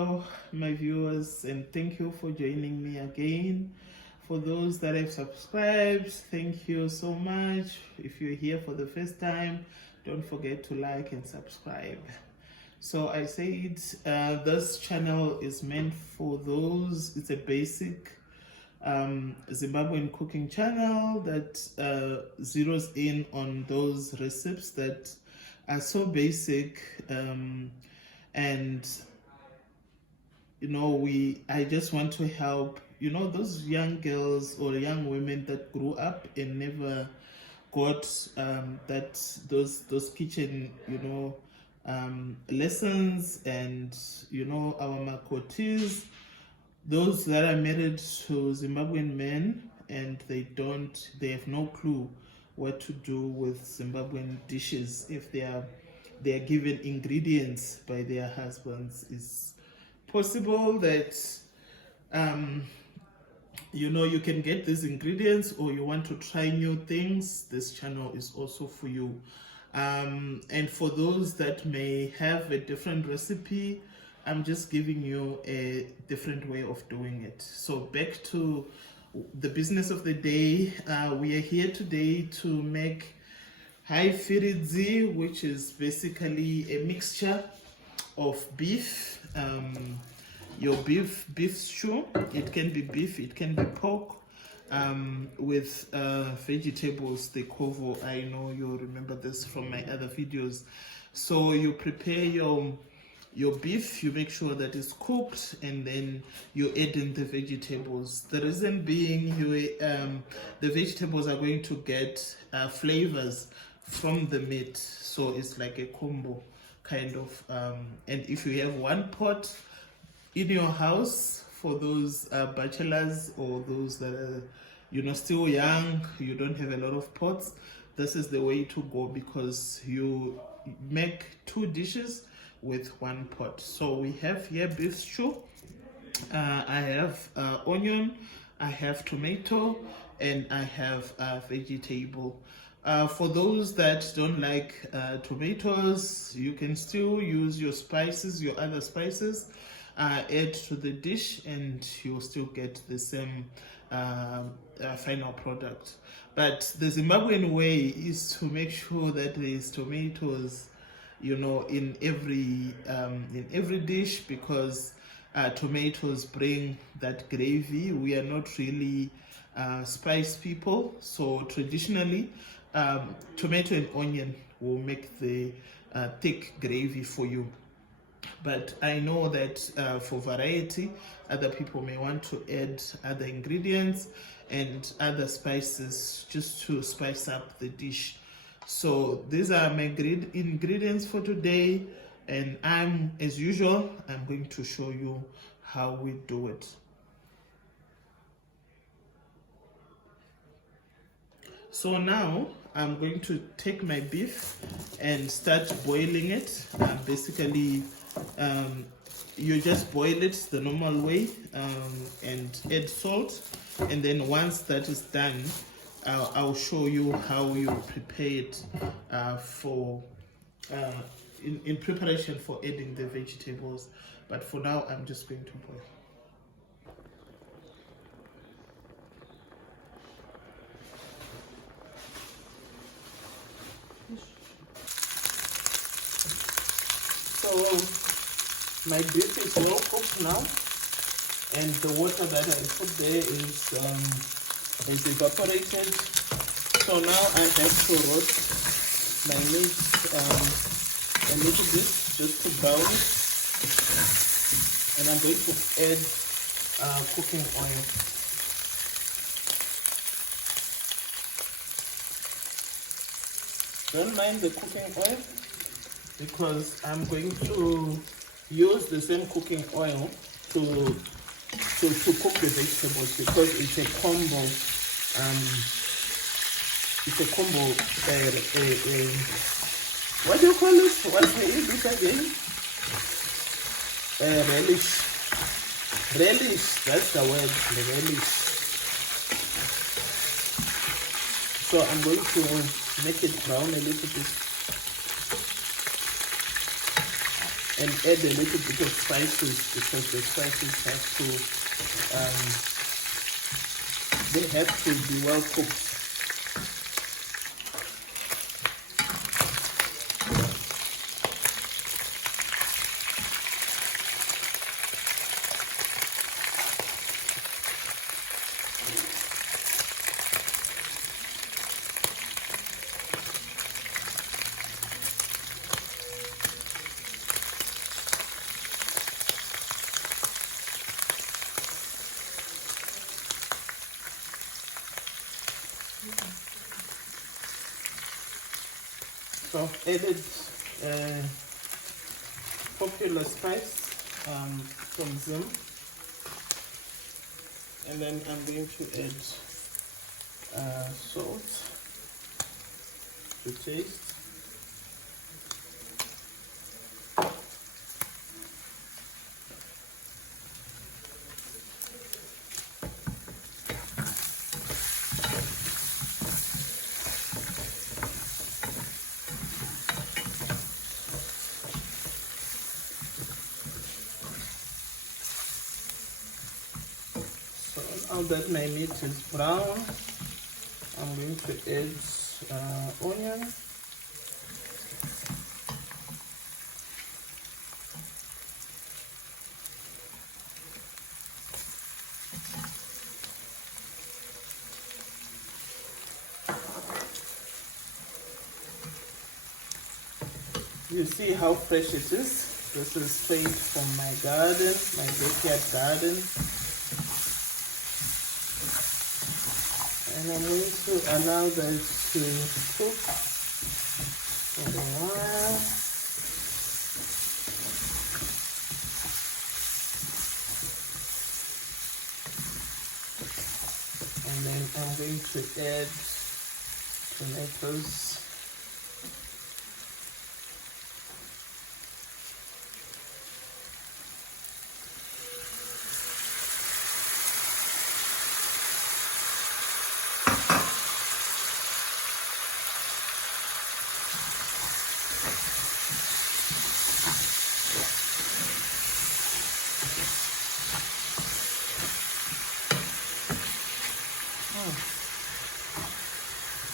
Hello my viewers, and thank you for joining me again. For those that have subscribed, thank you so much. If you're here for the first time, don't forget to like and subscribe. So I said this channel is meant for those. It's a basic Zimbabwean cooking channel that zeroes in on those recipes that are so basic, and I just want to help those young girls or young women that grew up and never got those kitchen lessons, and our makotis, those that are married to Zimbabwean men and they have no clue what to do with Zimbabwean dishes if they are given ingredients by their husbands. It's possible that you can get these ingredients, or you want to try new things. This channel is also for you. And for those that may have a different recipe, I'm just giving you a different way of doing it. So back to the business of the day. We are here today to make High-Firidzi, which is basically a mixture of beef, your beef stew. It can be beef, it can be pork, with vegetables, the Covo. I know you remember this from my other videos. So you prepare your beef, you make sure that it's cooked, and then you add in the vegetables. The reason being, the vegetables are going to get flavors from the meat, so it's like a combo kind of. And if you have one pot in your house, for those bachelors or those that are still young, you don't have a lot of pots, this is the way to go, because you make two dishes with one pot. So we have here beef stew. I have onion, I have tomato, and I have vegetable. For those that don't like tomatoes, you can still use your spices, your other spices, add to the dish, and you'll still get the same final product. But the Zimbabwean way is to make sure that there is tomatoes in every dish, because tomatoes bring that gravy. We are not really spice people, so traditionally tomato and onion will make the thick gravy for you. But I know that for variety, other people may want to add other ingredients and other spices just to spice up the dish. So these are my ingredients for today, and as usual, I'm going to show you how we do it. So now I'm going to take my beef and start boiling it. Basically, you just boil it the normal way, and add salt, and then once that is done, I'll show you how you prepare it in preparation for adding the vegetables. But for now, I'm just going to boil. So my beef is well cooked now, and the water that I put there is evaporated. So now I have to roast my meat a little bit, just to brown it, and I'm going to add cooking oil. Don't mind the cooking oil, because I'm going to use the same cooking oil to cook the vegetables, because it's a combo. What do you call it? What's the English again? Relish. Relish, that's the word, the relish. So I'm going to make it brown a little bit. and add a little bit of spices, because the spices have to they have to be well cooked. So I've added popular spice from Zim, and then I'm going to add salt to taste. Now that my meat is brown, I'm going to add onion. You see how fresh it is? This is straight from my garden, my backyard garden. And I'm going to allow that to cook for a while. And then I'm going to add tomatoes.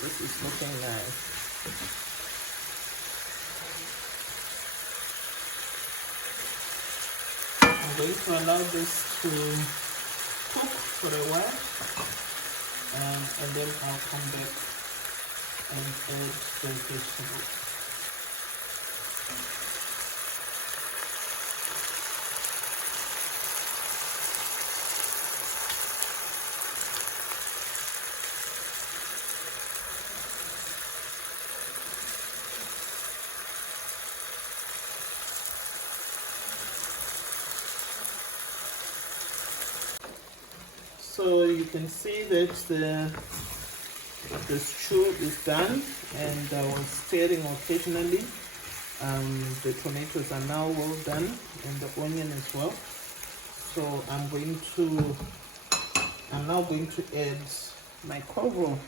This is looking nice. I'm going to allow this to cook for a while, and then I'll come back and add the vegetables. So you can see that the stew is done, and I was stirring occasionally. The tomatoes are now well done, and the onion as well. So I'm now going to add my Covo.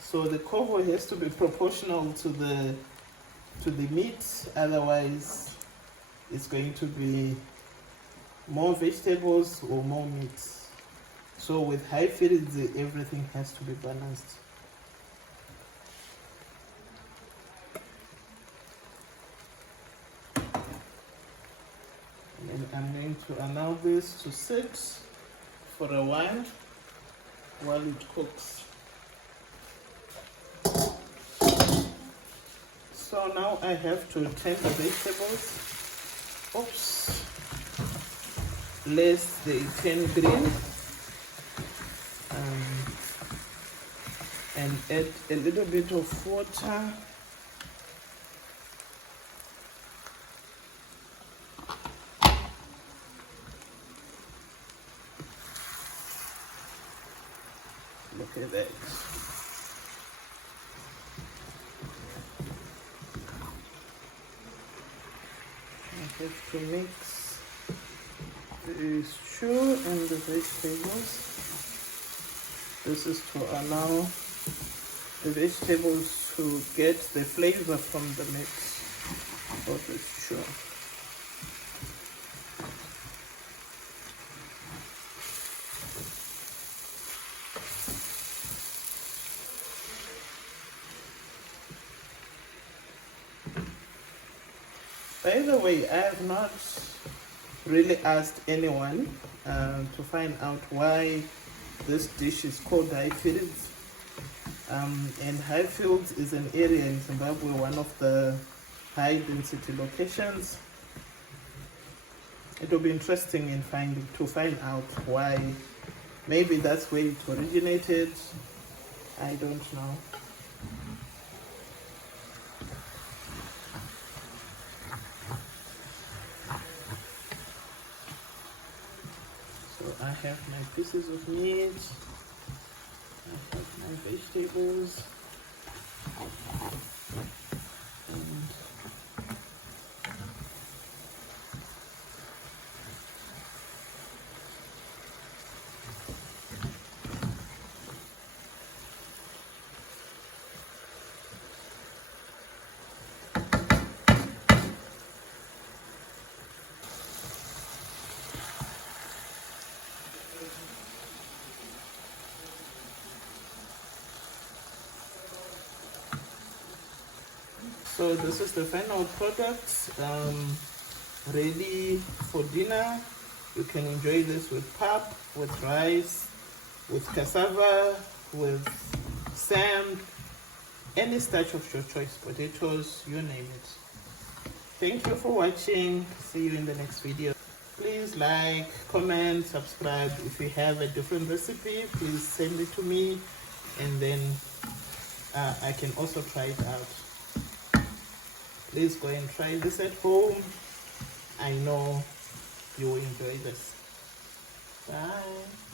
So the Covo has to be proportional to the meat, otherwise it's going to be more vegetables or more meat. So with High-Firidzi, everything has to be balanced. And then I'm going to allow this to sit for a while it cooks. So now I have to turn the vegetables. Oops, lest they turn green, and add a little bit of water. Look at that. I have to mix the stew and the vegetables. This is to allow the vegetables to get the flavor from the mix of the stew. By the way, I have not really asked anyone to find out why this dish is called High-Firidzi. And High-Firidzi is an area in Zimbabwe, one of the high density locations. It will be interesting to find out why. Maybe that's where it originated. I don't know. So I have my pieces of meat, I have my vegetables, and so this is the final product, ready for dinner. You can enjoy this with pap, with rice, with cassava, with sand, any starch of your choice, potatoes, you name it. Thank you for watching. See you in the next video. Please like, comment, subscribe. If you have a different recipe, please send it to me, and then I can also try it out. Please go and try this at home. I know you will enjoy this. Bye.